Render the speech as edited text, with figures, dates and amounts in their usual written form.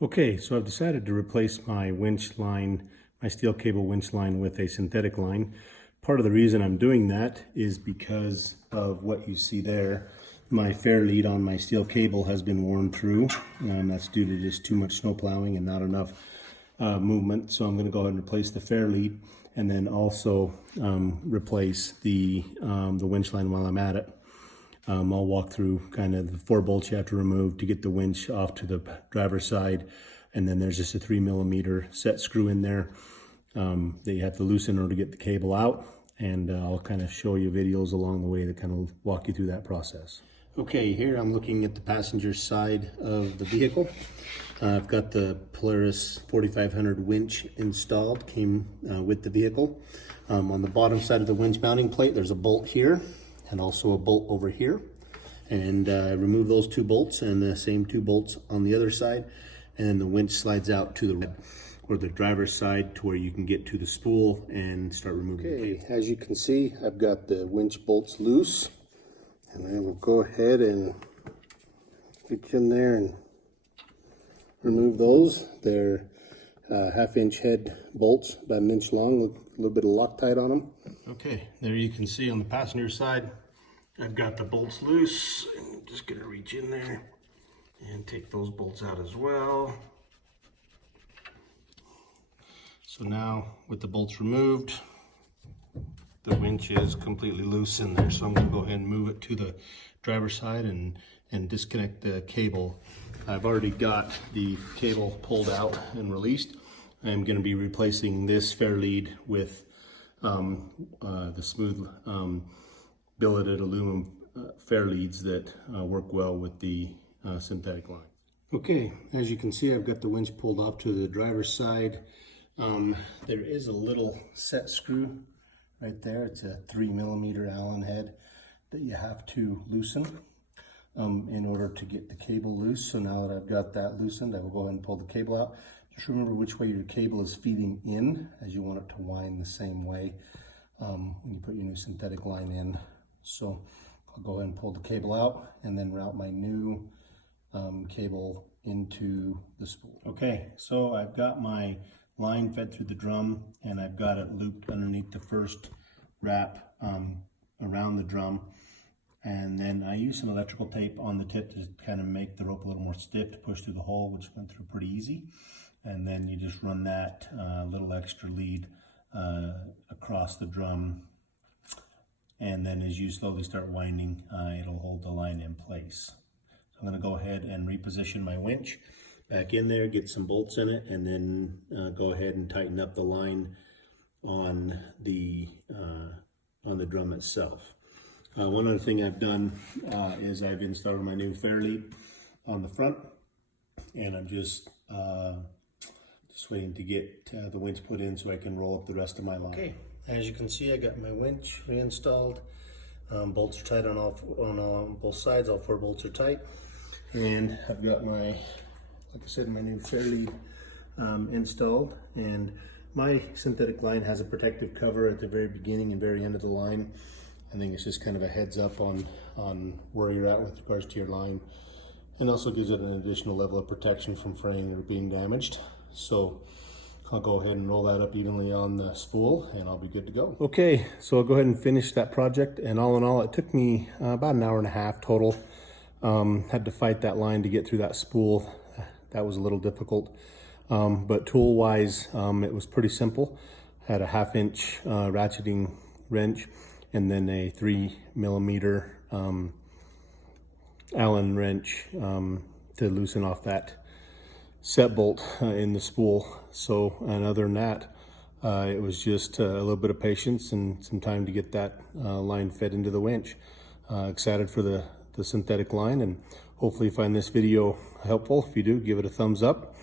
Okay, so I've decided to replace my winch line, my steel cable winch line, with a synthetic line. Part of the reason I'm doing that is because of what you see there. My fair lead on my steel cable has been worn through, and that's due to just too much snow plowing and not enough movement. So I'm going to go ahead and replace the fair lead, and then also replace the winch line while I'm at it. I'll walk through kind of the 4 bolts you have to remove to get the winch off to the driver's side, and then there's just a 3mm set screw in there that you have to loosen in order to get the cable out, and I'll kind of show you videos along the way that kind of walk you through that process. Okay, here I'm looking at the passenger side of the vehicle. I've got the Polaris 4500 winch installed, came with the vehicle. On the bottom side of the winch mounting plate, there's a bolt here and also a bolt over here. And remove those 2 bolts and the same 2 bolts on the other side. And then the winch slides out to the driver's side to where you can get to the spool and start removing the cable. As you can see, I've got the winch bolts loose. And I will go ahead and reach in there and remove those. They're 1/2-inch head bolts, about 1 inch long, a little bit of Loctite on them. Okay, there you can see on the passenger side, I've got the bolts loose. I'm just gonna reach in there and take those bolts out as well. So now with the bolts removed, the winch is completely loose in there. So I'm gonna go ahead and move it to the driver's side and disconnect the cable. I've already got the cable pulled out and released. I'm gonna be replacing this fair lead with the smooth billeted aluminum fair leads that work well with the synthetic line. Okay, as you can see, I've got the winch pulled off to the driver's side. There is a little set screw right there. It's a 3mm Allen head that you have to loosen in order to get the cable loose. So now that I've got that loosened, I will go ahead and pull the cable out. Just remember which way your cable is feeding in, as you want it to wind the same way when you put your new synthetic line in. So I'll go ahead and pull the cable out and then route my new cable into the spool. Okay, so I've got my line fed through the drum and I've got it looped underneath the first wrap around the drum. And then I use some electrical tape on the tip to kind of make the rope a little more stiff to push through the hole, which went through pretty easy. And then you just run that little extra lead across the drum. And then as you slowly start winding, it'll hold the line in place. So I'm going to go ahead and reposition my winch back in there, get some bolts in it, and then go ahead and tighten up the line on the drum itself. One other thing I've done is I've installed my new fair lead on the front, and I'm just waiting to get the winch put in so I can roll up the rest of my line. Okay, as you can see, I got my winch reinstalled. Bolts are tight on both sides. All 4 bolts are tight, and I've got my, like I said, my new fair lead installed. And my synthetic line has a protective cover at the very beginning and very end of the line. I think it's just kind of a heads up on where you're at with regards to your line, and also gives it an additional level of protection from fraying or being damaged. So I'll go ahead and roll that up evenly on the spool and I'll be good to go. Okay, so I'll go ahead and finish that project, and all in all it took me about 1.5 hours total. Had to fight that line to get through that spool. That was a little difficult, but tool wise it was pretty simple. Had a 1/2-inch ratcheting wrench and then a 3mm Allen wrench to loosen off that set bolt in the spool. So, and other than that, it was just a little bit of patience and some time to get that line fed into the winch. Excited for the synthetic line, and hopefully you find this video helpful. If you do, give it a thumbs up.